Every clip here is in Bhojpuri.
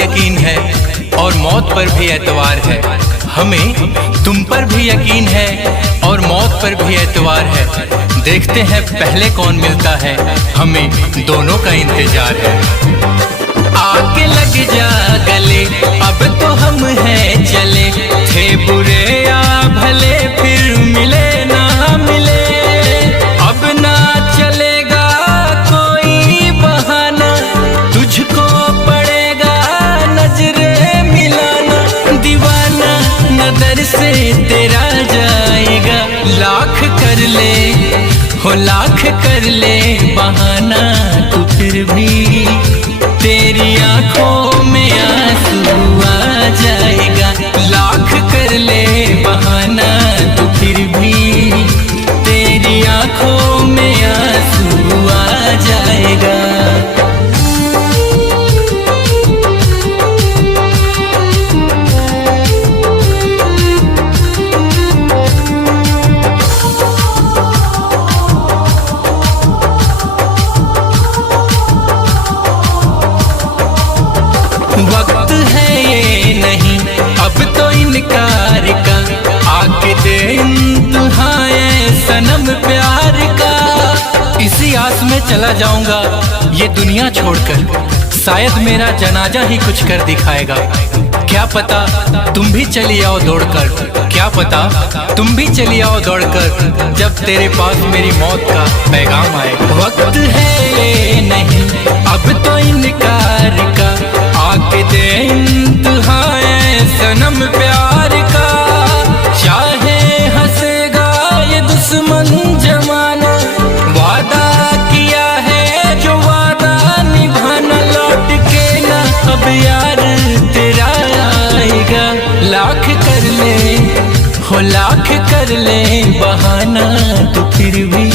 यकीन है और मौत पर भी एतवार है। हमें तुम पर भी यकीन है और मौत पर भी एतवार है। देखते हैं पहले कौन मिलता है, हमें दोनों का इंतजार है। आके लग जा गले, अब तो हम हैं चले, थे बुरे या भले फिर मिले ना मिले। अब ना चलेगा कोई बहाना, तुझको पड़ेगा नजरे मिलाना। दीवाना नजर से तेरा जाएगा, लाख कर ले हो लाख कर ले बहाना, तू फिर भी तेरी आंखों में आंसू आ जाएगा। लाख कर ले बहाना, तू फिर भी तेरी आंखों में आंसू आ जाएगा। वक्त है ये नहीं अब तो इनकार का, आके दे इंतहाए सनम प्यार का। इसी आस में चला जाऊंगा ये दुनिया छोड़कर, शायद मेरा जनाजा ही कुछ कर दिखाएगा। क्या पता तुम भी चली आओ दौड़कर, क्या पता तुम भी चली आओ दौड़कर, जब तेरे पास मेरी मौत का पैगाम आएगा। वक्त है ये नहीं अब तो इनकार का, आके दे इंतहाए सनम प्यार का। चाहे हंसेगा ये दुश्मन जमाना, वादा किया है जो वादा निभाना। लौट के ना अब यार तेरा आएगा, लाख कर ले हो लाख कर ले बहाना, तो फिर भी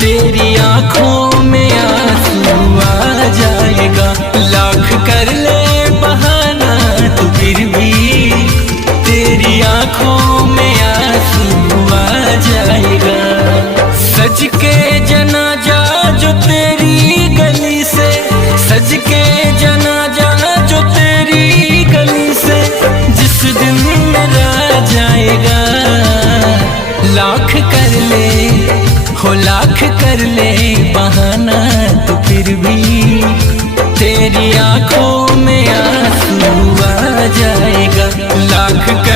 तेरी आंखों में आंसू आ जाएगा। लाख कर ले बहाना, तो फिर भी तेरी आंखों में आंसू आ जाएगा। सज के जनाजा जो तेरी गली से, सज के जनाजा जो तेरी गली से, जिस दिन मेरा जाएगा। लाख कर ले हो लाख कर ले बहाना, तो फिर भी तेरी आंखों में आंसू आ जाएगा। लाख कर